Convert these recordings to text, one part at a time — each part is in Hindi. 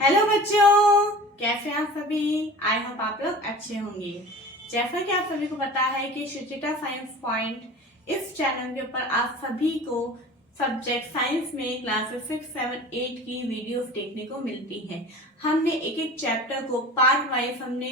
हेलो बच्चों, कैसे हैं आप सभी। आई होप आप लोग अच्छे होंगे। जैसा कि आप सभी को पता है कि सुचिता साइंस पॉइंट इस चैनल के ऊपर आप सभी को सब्जेक्ट साइंस में क्लासेस 6, 7, 8 की वीडियोस देखने को मिलती है। हमने एक एक चैप्टर को पार्ट वाइज हमने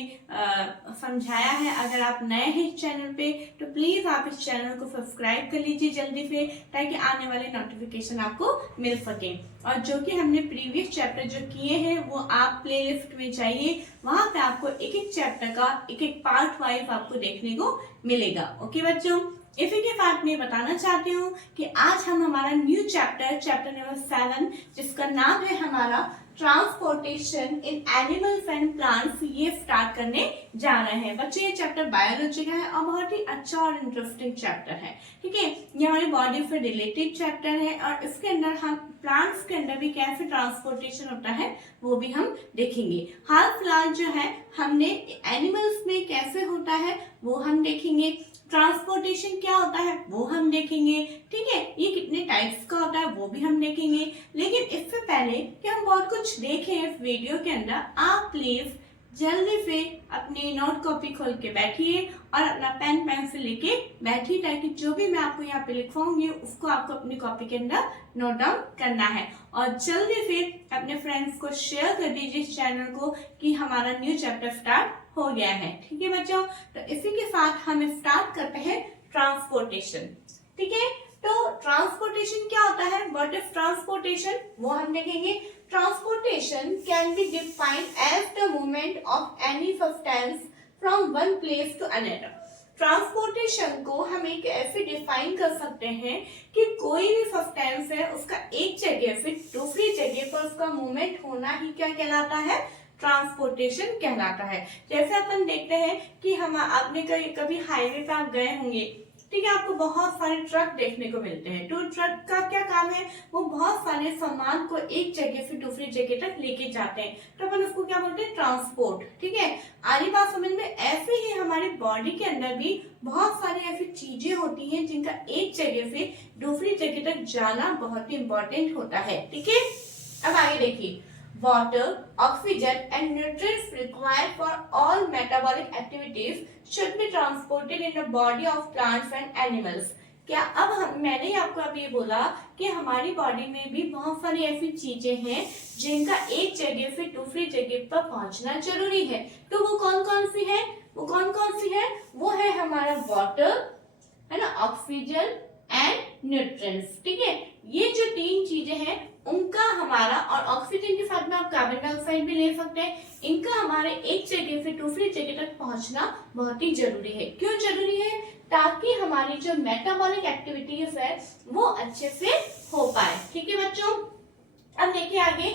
समझाया है। अगर आप नए हैं इस चैनल पे तो प्लीज आप इस चैनल को सब्सक्राइब कर लीजिए जल्दी से, ताकि आने वाले नोटिफिकेशन आपको मिल सके। और जो कि हमने प्रीवियस चैप्टर जो किए हैं वो आप प्लेलिस्ट में जाइए, वहां पे आपको एक एक चैप्टर का एक एक पार्ट वाइज आपको देखने को मिलेगा। ओके बच्चों, इसी के साथ मैं बताना चाहती हूँ कि आज हम हमारा न्यू चैप्टर नंबर 7, जिसका नाम है हमारा transportation in animals and plants, ये स्टार्ट करने जा रहे हैं। बच्चों ये चैप्टर बायोलॉजी का है और बहुत ही अच्छा और इंटरेस्टिंग चैप्टर है। ठीक है, ये हमारी बॉडी से रिलेटेड चैप्टर है और इसके अंदर हम प्लांट्स के अंदर भी कैसे ट्रांसपोर्टेशन होता है वो भी हम देखेंगे। हाल फिलहाल जो है हमने एनिमल्स में कैसे होता है वो हम देखेंगे, ट्रांसपोर्टेशन क्या होता है वो हम देखेंगे। ठीक है, ये कितने टाइप्स का होता है वो भी हम देखेंगे। लेकिन इससे पहले कि हम बहुत कुछ देखें इस वीडियो के अंदर, आप प्लीज जल्दी से अपनी नोट कॉपी खोल के बैठिए और अपना पेन पेंसिल लेके बैठिए, ताकि जो भी मैं आपको यहाँ पे लिखवाऊंगी उसको आपको अपनी कॉपी के अंदर नोट डाउन करना है। और जल्दी से अपने फ्रेंड्स को शेयर कर दीजिए इस चैनल को कि हमारा न्यू चैप्टर स्टार्ट हो गया है। ठीक है बच्चों, तो इसी के साथ हम स्टार्ट करते हैं ट्रांसपोर्टेशन। ठीक है, तो ट्रांसपोर्टेशन क्या होता है, व्हाट इज ट्रांसपोर्टेशन वो हम देखेंगे। Transportation can be defined as the movement of any substance from one place to another. Transportation को हम एक ऐसे डिफाइन कर सकते हैं कि कोई भी सब्सटेंस है उसका एक जगह से दूसरी जगह पर उसका मूवमेंट होना ही क्या कहलाता है, ट्रांसपोर्टेशन कहलाता है। जैसे अपन देखते हैं कि हम आपने कभी हाईवे पे आप गए होंगे, ठीक है, आपको बहुत सारे ट्रक देखने को मिलते हैं। तो ट्रक का क्या काम है, वो बहुत सारे सामान को एक जगह से दूसरी जगह तक लेके जाते हैं, तो अपन उसको क्या बोलते हैं, ट्रांसपोर्ट। ठीक है, आनी बात समझ में। ऐसे ही हमारी बॉडी के अंदर भी बहुत सारी ऐसी चीजें होती हैं जिनका एक जगह से दूसरी जगह तक जाना बहुत ही इंपॉर्टेंट होता है। ठीक है, अब आगे देखिए, water, oxygen and nutrients required for all metabolic activities should be transported in the body of plants and animals. क्या अब मैंने आपको अब ये बोला कि हमारी बॉडी में भी बहुत सारी ऐसी चीजें हैं जिनका एक जगह से दूसरी जगह पर पहुंचना जरूरी है। तो वो कौन कौन सी है, वो है हमारा वाटर, है ना, ऑक्सीजन एंड न्यूट्रिएंट्स। ठीक है, ये जो तीन चीजें हैं उनका हमारा, और ऑक्सीजन के साथ में आप कार्बन डाइऑक्साइड भी ले सकते हैं, इनका हमारे एक जगह से दूसरी जगह तक पहुंचना बहुत ही जरूरी है। क्यों जरूरी है, ताकि हमारी जो मेटाबॉलिक एक्टिविटीज है वो अच्छे से हो पाए। ठीक है बच्चों, अब देखिए आगे,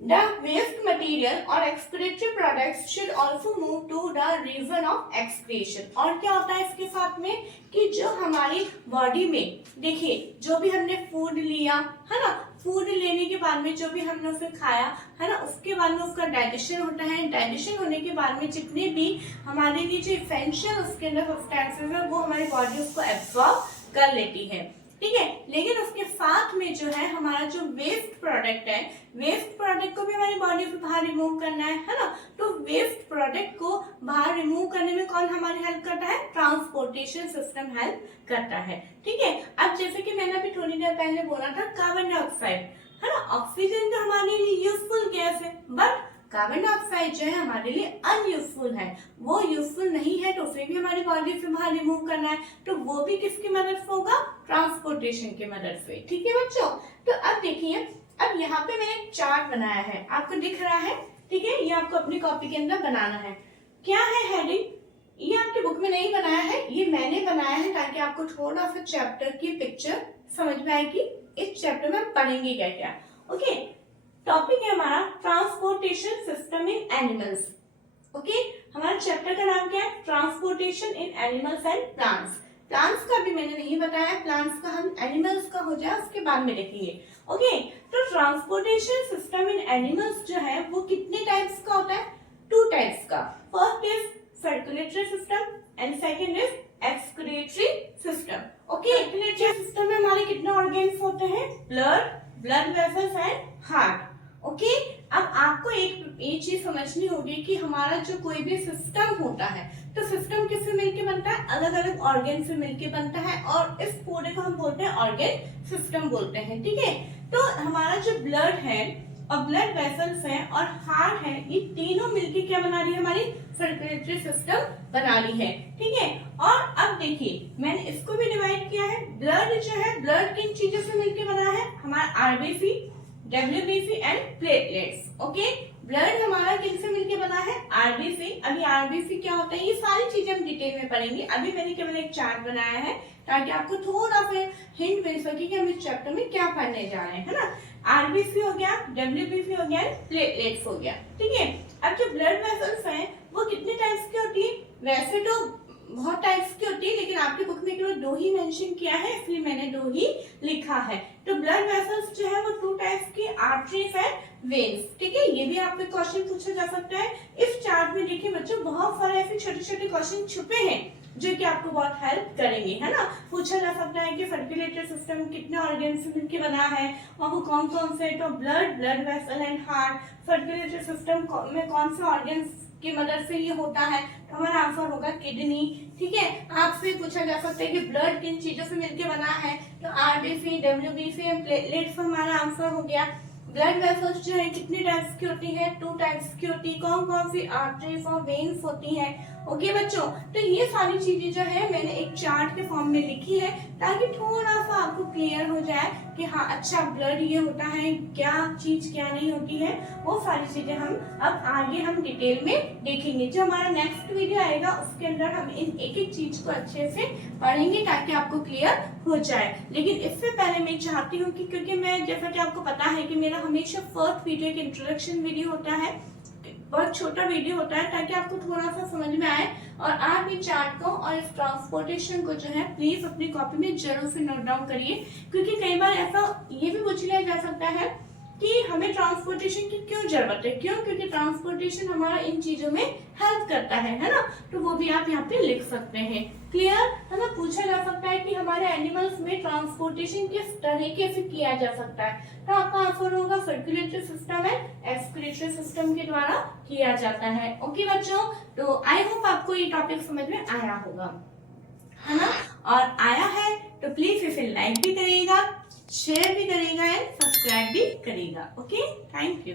The waste material or excretory products should also move to the region of excretion. और क्या होता है इसके साथ में कि जो हमारी बॉडी में, देखिए जो भी हमने फूड लिया है ना, फूड लेने के बाद में जो भी हमने उसे खाया है ना, उसके बाद में उसका डाइजेशन होता है। डाइजेशन होने के बाद में जितने भी हमारे लिए जो इसेंशियल उसके अंदर सब्सटेंसेस है वो हमारी बॉडी उसको एब्सॉर्ब कर लेती है। ठीक है, लेकिन उसके साथ में जो है हमारा जो वेस्ट प्रोडक्ट है, वेस्ट प्रोडक्ट को भी हमारी बॉडी से बाहर रिमूव करना है ना। तो वेस्ट प्रोडक्ट को बाहर रिमूव करने में कौन हमारी हेल्प करता है, ट्रांसपोर्टेशन सिस्टम हेल्प करता है। ठीक है, अब जैसे कि मैंने अभी थोड़ी देर पहले बोला था, कार्बन डाइऑक्साइड है ना, ऑक्सीजन तो हमारे लिए यूजफुल गैस है, बट कार्बन डाइऑक्साइड जो है हमारे लिए अनयूजफुल है। वो यूजफुल नहीं है तो उसे भी हमारी बॉडी से बाहर रिमूव करना है, तो वो भी किसकी मदद से होगा, ट्रांसपोर्टेशन की मदद से। ठीक है बच्चों, तो अब देखिए, अब यहाँ पे मैंने एक चार्ट बनाया है, आपको दिख रहा है। ठीक है, ये आपको अपनी कॉपी के अंदर बनाना है। क्या है हेडिंग, ये आपकी बुक में नहीं बनाया है, ये मैंने बनाया है ताकि आपको थोड़ा सा चैप्टर की पिक्चर समझ में आए कि इस चैप्टर में पढ़ेंगे क्या क्या। ओके, टॉपिक है हमारा transportation system in animals. Okay, हमारे चैप्टर का नाम क्या है, transportation in animals and plants. Plants का भी मैंने नहीं बताया, प्लांट्स का हम एनिमल्स का हो जाए उसके बाद में देखेंगे। ओके, तो ट्रांसपोर्टेशन सिस्टम इन एनिमल्स जो है वो कितने टाइप्स का होता है, 2 टाइप्स का। First is circulatory system and second is excretory system. Okay, circulatory system में हमारे कितने ऑर्गेन्स होते हैं, blood vessels and heart. Okay, अब चीज समझनी होगी कि हमारा जो कोई भी सिस्टम होता है तो सिस्टम किससे मिलके बनता है, अलग अलग ऑर्गन से मिलके बनता है और इस पूरे को हम बोलते हैं ऑर्गन सिस्टम बोलते हैं। ठीक है, तो हमारा जो ब्लड है और ब्लड वेसल्स है और हार्ट है, ये तीनों मिलके क्या बना रही है, हमारी सर्कुलेटरी सिस्टम बना रही है। ठीक है, और अब देखिए मैंने इसको भी डिवाइड किया है। ब्लड जो है, ब्लड किन चीजों से मिलके बना है, हमारा RBC, WBC and platelets. Okay, blood हमारा किन से मिलके बना है, आरबीसी। अभी आरबीसी क्या होता है ये सारी चीजें हम डिटेल में पढ़ेंगे। अभी मैंने केवल एक चार्ट बनाया है ताकि आपको थोड़ा सा हिंट मिल सके कि हम इस चैप्टर में क्या पढ़ने जा रहे हैं, है ना। आरबीसी हो गया, डब्ल्यूबीसी हो गया, प्लेटलेट्स हो गया। ठीक है, अब जो ब्लड वेसल्स हैं वो कितने टाइप्स की होती है, वैसे तो बहुत टाइप्स की होती है लेकिन आपकी बुक में केवल 2 ही मेंशन किया है इसलिए मैंने 2 ही लिखा है। तो ब्लड वेसल्स जो है वो 2 टाइप्स की, आर्टरीज एंड वेन्स। ठीक है, ये भी आपसे क्वेश्चन पूछा जा सकता है। इस चार्ट में देखिए बच्चों बहुत सारे ऐसे छोटे छोटे क्वेश्चन छुपे हैं जो कि आपको बहुत हेल्प करेंगे, है ना। पूछा जा सकता है कि सर्कुलेटरी सिस्टम कितने ऑर्गन से मिलकर बना है और वो कौन कौन से, तो blood, blood vessel and heart. Circulatory system में कौन से ऑर्गन की मदद से ये होता है, तो हमारा आंसर होगा किडनी। ठीक है, आपसे पूछा जा सकता है कि ब्लड किन चीजों से मिलकर बना है, तो आरबीसी, डब्ल्यूबीसी एंड प्लेटलेट्स हमारा आंसर हो गया। ब्लड वेसल्स जो है कितने टाइप्स की होती है, 2 टाइप्स की होती है। कौन कौन सी, आर्टरीज और वेन्स होती है। ओके बच्चों, तो ये सारी चीजें जो है मैंने एक चार्ट के फॉर्म में लिखी है ताकि थोड़ा सा आपको क्लियर हो जाए कि हाँ अच्छा ब्लड ये होता है, क्या चीज क्या नहीं होती है। वो सारी चीजें हम अब आगे हम डिटेल में देखेंगे। जो हमारा नेक्स्ट वीडियो आएगा उसके अंदर हम इन एक एक चीज को अच्छे से पढ़ेंगे ताकि आपको क्लियर हो जाए। लेकिन इससे पहले मैं चाहती हूँ कि क्योंकि मैं, जैसा कि आपको पता है कि मेरा हमेशा फर्स्ट वीडियो एक इंट्रोडक्शन वीडियो होता है, बहुत छोटा वीडियो होता है ताकि आपको थोड़ा सा समझ में आए। और आप ये चार्ट को और इस ट्रांसपोर्टेशन को जो है प्लीज अपनी कॉपी में जरूर से नोट डाउन करिए, क्योंकि कई बार ऐसा ये भी पूछ लिया जा सकता है कि हमें ट्रांसपोर्टेशन की क्यों जरूरत है। क्यों, क्योंकि ट्रांसपोर्टेशन हमारा इन चीजों में हेल्प करता है ना। तो वो भी आप यहाँ पे लिख सकते हैं। क्लियर है ना। पूछा जा सकता है कि हमारे एनिमल्स में ट्रांसपोर्टेशन किस तरीके से किया जा सकता है, तो आपका आंसर होगा circulatory system and excretory system के द्वारा किया जाता है। ओके बच्चों, तो आई होप आपको ये टॉपिक समझ में आया होगा, है ना। और आया है तो प्लीज इसे लाइक भी करिएगा, शेयर भी करेगा एंड सब्सक्राइब भी करेगा। Okay, thank you.